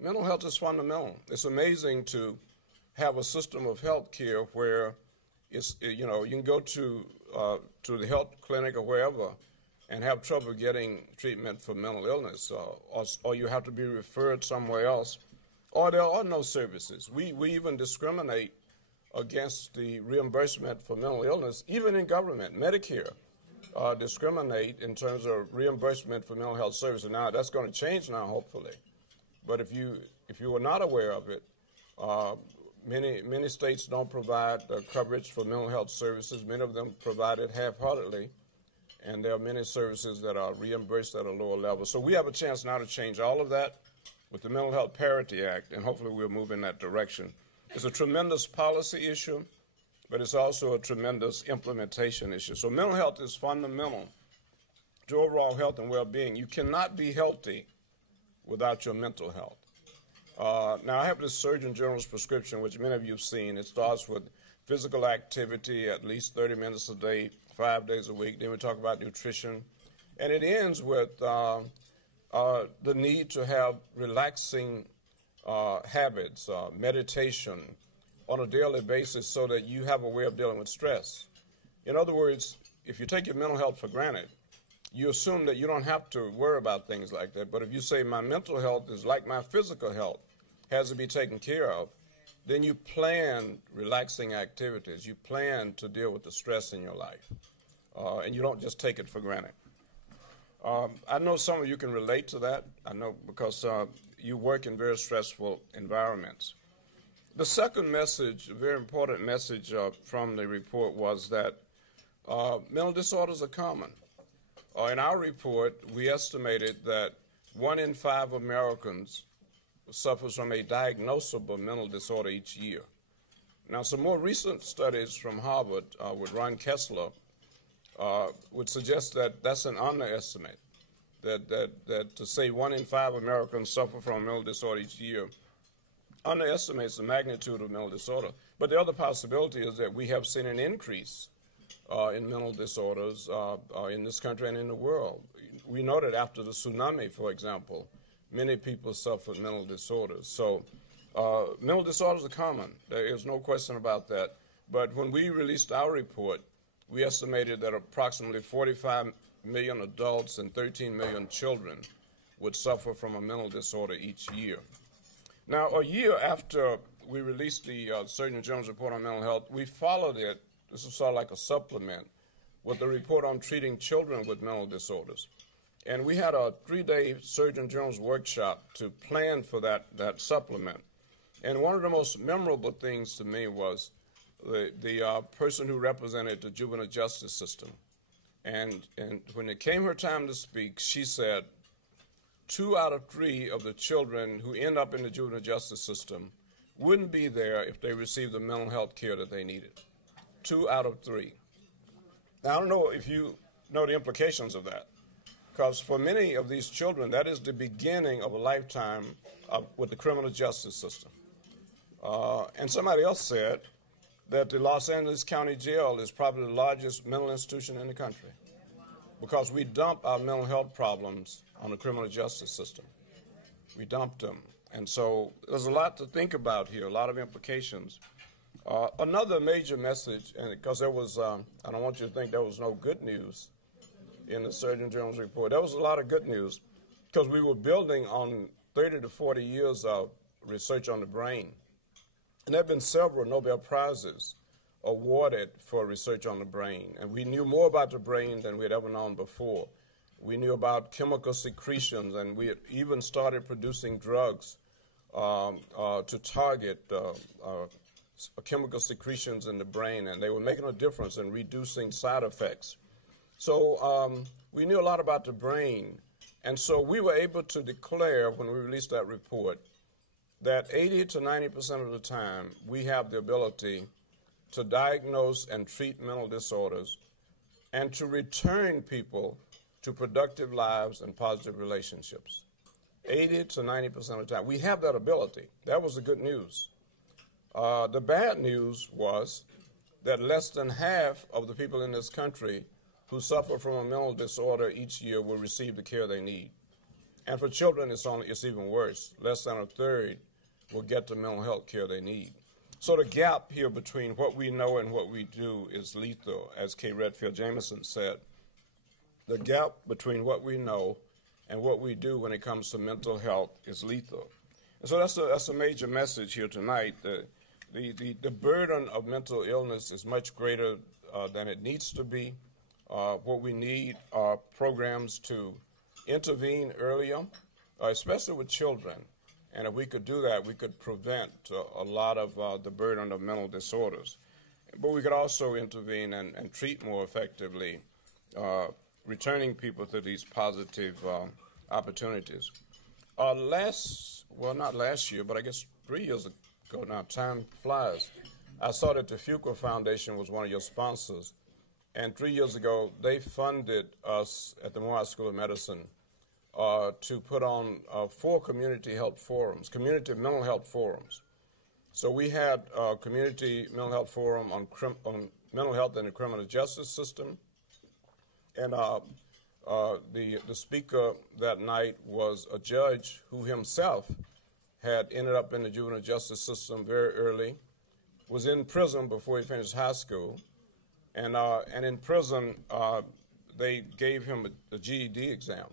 mental health is fundamental. It's amazing to have a system of health care where you can go to the health clinic or wherever and have trouble getting treatment for mental illness, or you have to be referred somewhere else, or there are no services. We even discriminate against the reimbursement for mental illness, even in government. Medicare discriminate in terms of reimbursement for mental health services. Now, that's going to change now, hopefully. But if you were not aware of it, many states don't provide coverage for mental health services. Many of them provide it half-heartedly, and there are many services that are reimbursed at a lower level. So we have a chance now to change all of that with the Mental Health Parity Act, and hopefully we'll move in that direction. It's a tremendous policy issue, but it's also a tremendous implementation issue. So mental health is fundamental to overall health and well-being. You cannot be healthy without your mental health. Now, I have this Surgeon General's prescription, which many of you have seen. It starts with physical activity, at least 30 minutes a day, 5 days a week. Then we talk about nutrition. And it ends with the need to have relaxing habits, meditation on a daily basis so that you have a way of dealing with stress. In other words, if you take your mental health for granted, you assume that you don't have to worry about things like that. But if you say my mental health is like my physical health, has to be taken care of, then you plan relaxing activities. You plan to deal with the stress in your life, and you don't just take it for granted. I know some of you can relate to that. I know because you work in very stressful environments. The second message, a very important message from the report, was that mental disorders are common. In our report, we estimated that 1 in 5 Americans suffers from a diagnosable mental disorder each year. Now, some more recent studies from Harvard with Ron Kessler would suggest that that's an underestimate, that to say 1 in 5 Americans suffer from a mental disorder each year underestimates the magnitude of mental disorder. But the other possibility is that we have seen an increase in mental disorders in this country and in the world. We know that after the tsunami, for example, many people suffered mental disorders. So mental disorders are common. There is no question about that. But when we released our report, we estimated that approximately 45 million adults and 13 million children would suffer from a mental disorder each year. Now, a year after we released the Surgeon General's report on mental health, we followed it, this is sort of like a supplement, with the report on treating children with mental disorders. And we had a 3-day Surgeon General's workshop to plan for that supplement. And one of the most memorable things to me was the person who represented the juvenile justice system. And when it came her time to speak, she said 2 out of 3 of the children who end up in the juvenile justice system wouldn't be there if they received the mental health care that they needed. 2 out of 3. Now, I don't know if you know the implications of that, because for many of these children, that is the beginning of a lifetime with the criminal justice system. And somebody else said that the Los Angeles County Jail is probably the largest mental institution in the country because we dump our mental health problems on the criminal justice system. We dumped them. And so there's a lot to think about here, a lot of implications. Another major message, and because there was, I don't want you to think there was no good news in the Surgeon General's report. There was a lot of good news because we were building on 30 to 40 years of research on the brain. And there have been several Nobel Prizes awarded for research on the brain. And we knew more about the brain than we had ever known before. We knew about chemical secretions, and we had even started producing drugs to target chemical secretions in the brain, and they were making a difference in reducing side effects. So we knew a lot about the brain, and so we were able to declare when we released that report that 80 to 90% of the time we have the ability to diagnose and treat mental disorders and to return people to productive lives and positive relationships. 80 to 90% of the time. We have that ability. That was the good news. The bad news was that less than half of the people in this country who suffer from a mental disorder each year will receive the care they need. And for children, it's even worse. Less than a third will get the mental health care they need. So the gap here between what we know and what we do is lethal, as K. Redfield Jamison said. The gap between what we know and what we do when it comes to mental health is lethal. And so that's a major message here tonight. The burden of mental illness is much greater than it needs to be. What we need are programs to intervene earlier, especially with children. And if we could do that, we could prevent a lot of the burden of mental disorders. But we could also intervene and treat more effectively, returning people to these positive opportunities. Not last year, but I guess 3 years ago now, time flies, I saw that the Fuqua Foundation was one of your sponsors. And 3 years ago, they funded us at the Morehouse School of Medicine to put on 4 community health forums, community mental health forums. So we had a community mental health forum on mental health in the criminal justice system. And the speaker that night was a judge who himself had ended up in the juvenile justice system very early, was in prison before he finished high school. And in prison, they gave him a GED exam.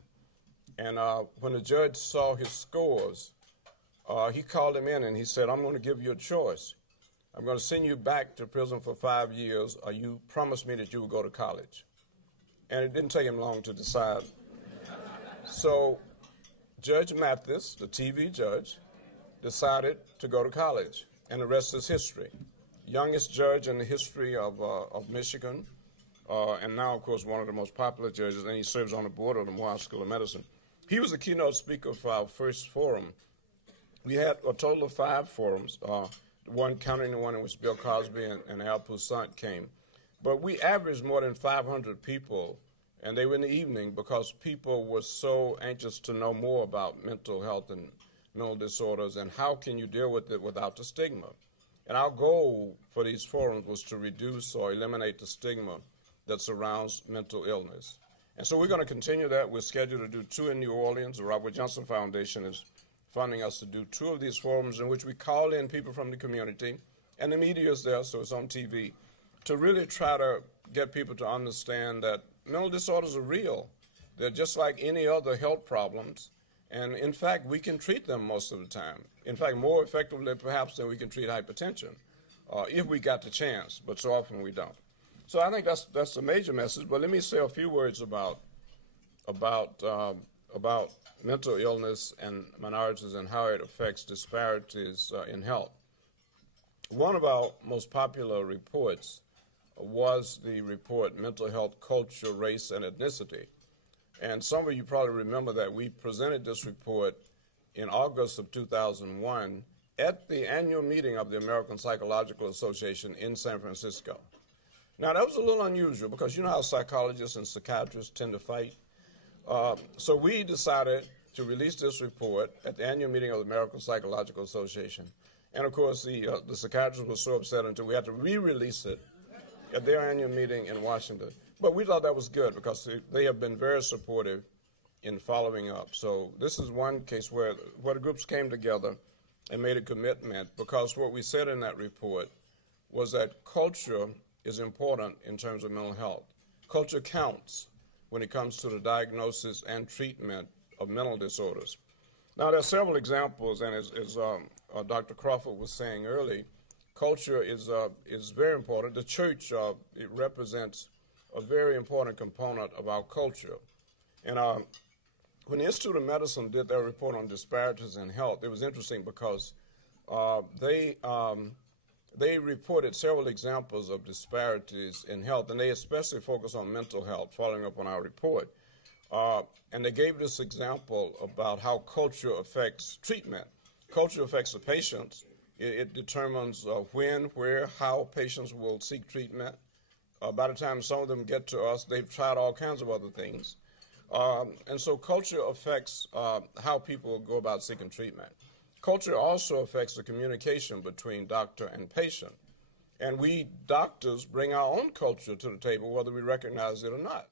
And when the judge saw his scores, he called him in and he said, I'm going to give you a choice. I'm going to send you back to prison for 5 years, or you promised me that you would go to college. And it didn't take him long to decide. So Judge Mathis, the TV judge, decided to go to college, and the rest is history. Youngest judge in the history of Michigan, and now, of course, one of the most popular judges, and he serves on the board of the Morehouse School of Medicine. He was the keynote speaker for our first forum. We had a total of 5 forums, one counting the one in which Bill Cosby and Al Poussaint came. But we averaged more than 500 people, and they were in the evening because people were so anxious to know more about mental health and mental disorders and how can you deal with it without the stigma. And our goal for these forums was to reduce or eliminate the stigma that surrounds mental illness. And so we're going to continue that. We're scheduled to do 2 in New Orleans. The Robert Johnson Foundation is funding us to do 2 of these forums in which we call in people from the community, and the media is there, so it's on TV, to really try to get people to understand that mental disorders are real. They're just like any other health problems. And in fact, we can treat them most of the time. In fact, more effectively perhaps than we can treat hypertension, if we got the chance, but so often we don't. So I think that's a major message, but let me say a few words about mental illness and minorities and how it affects disparities in health. One of our most popular reports was the report Mental Health, Culture, Race, and Ethnicity. And some of you probably remember that we presented this report in August of 2001 at the annual meeting of the American Psychological Association in San Francisco. Now, that was a little unusual because you know how psychologists and psychiatrists tend to fight. So we decided to release this report at the annual meeting of the American Psychological Association. And, of course, the psychiatrists were so upset until we had to re-release it at their annual meeting in Washington. But we thought that was good because they have been very supportive in following up. So this is one case where the groups came together and made a commitment, because what we said in that report was that culture is important in terms of mental health. Culture counts when it comes to the diagnosis and treatment of mental disorders. Now, there are several examples, and as Dr. Crawford was saying earlier, culture is very important. The church, it represents a very important component of our culture. And when the Institute of Medicine did their report on disparities in health, it was interesting because they reported several examples of disparities in health, and they especially focused on mental health, following up on our report. And they gave this example about how culture affects treatment. Culture affects the patients. It determines when, where, how patients will seek treatment. By the time some of them get to us, they've tried all kinds of other things. And so culture affects how people go about seeking treatment. Culture also affects the communication between doctor and patient. And we doctors bring our own culture to the table, whether we recognize it or not.